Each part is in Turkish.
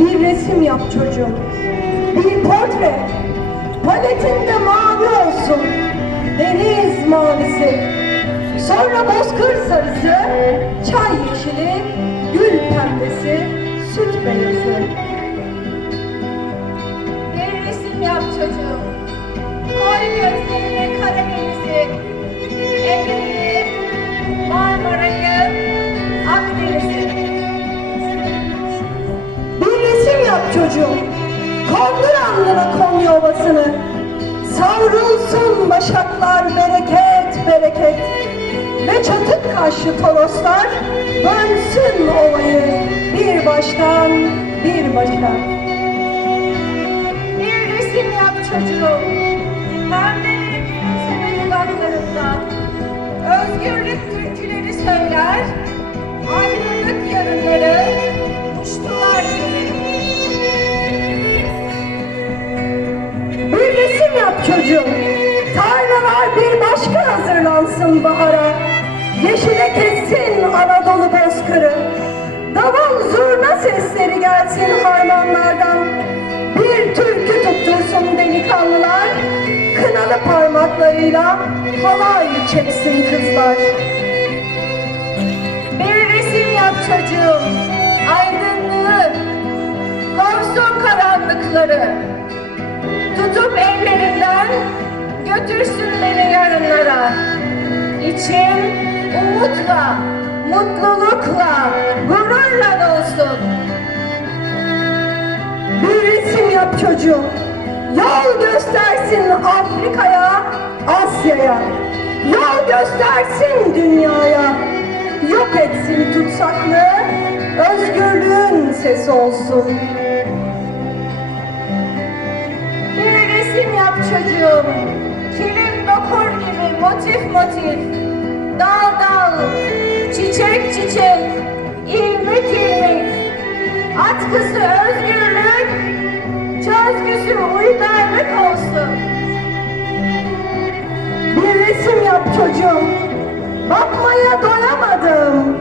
resim yap çocuğum. Bir portre. Paletinde mavi olsun. Deniz mavisi. Sonra bozkır sarısı, çay yeşili, gül pembesi, süt beyazı. Bir resim yap çocuğum. Koy gözlerine Karadeniz'i, Ege'yi, Marmara'yı, çocuğum. Kondur alnına Konya Ovası'nı. Savrulsun başaklar bereket bereket. Ve çatık kaşlı toroslar bölsün ovayı bir baştan bir başa. Çocuğum. Tarlalar bir başka hazırlansın bahara. Yeşile kessin Anadolu bozkırı. Davul zurna sesleri gelsin harmanlardan. Bir türkü tuttursun delikanlılar. Kınalı parmaklarıyla halay çeksin kızlar. Bir resim yap çocuğum. İçim umutla, mutlulukla, gururla dolsun. Bir resim yap çocuğum. Yol göstersin Afrika'ya, Asya'ya. Yol göstersin dünyaya. Yok etsin tutsaklığı, özgürlüğün sesi olsun. Motif motif. Dal dal, çiçek çiçek, ilmek ilmek. Atkısı özgürlük, çözgüsü uygarlık olsun. Bir resim yap çocuğum. Bakmaya doyamadım.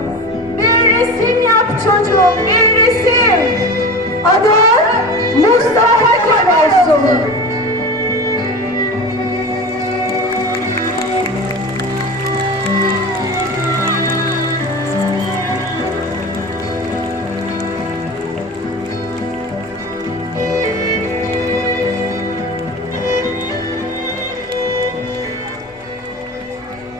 Bir resim yap çocuğum, bir resim. Adı Mustafa